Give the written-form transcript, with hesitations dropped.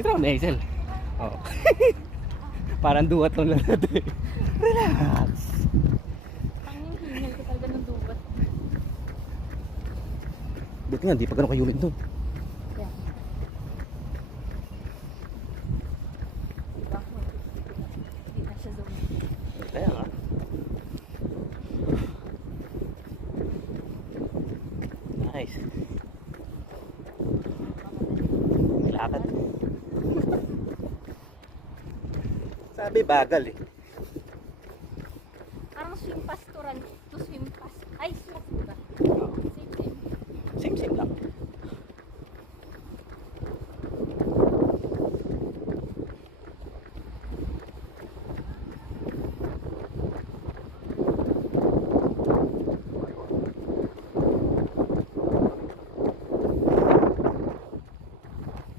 Dito naman, Hazel. Oh. Parang duwaton lang natin. Relax. Tanging hingal ko talaga ng dubat. Buti nga, di pa gano'n kayulit doon. Kaya. Diba? Hindi na siya zoom. Kaya nga. Nice. Lakad. Sabi bagal eh. Parang swim pass to run. To swim pass. Ay, swim pass. Same, same. Same lang.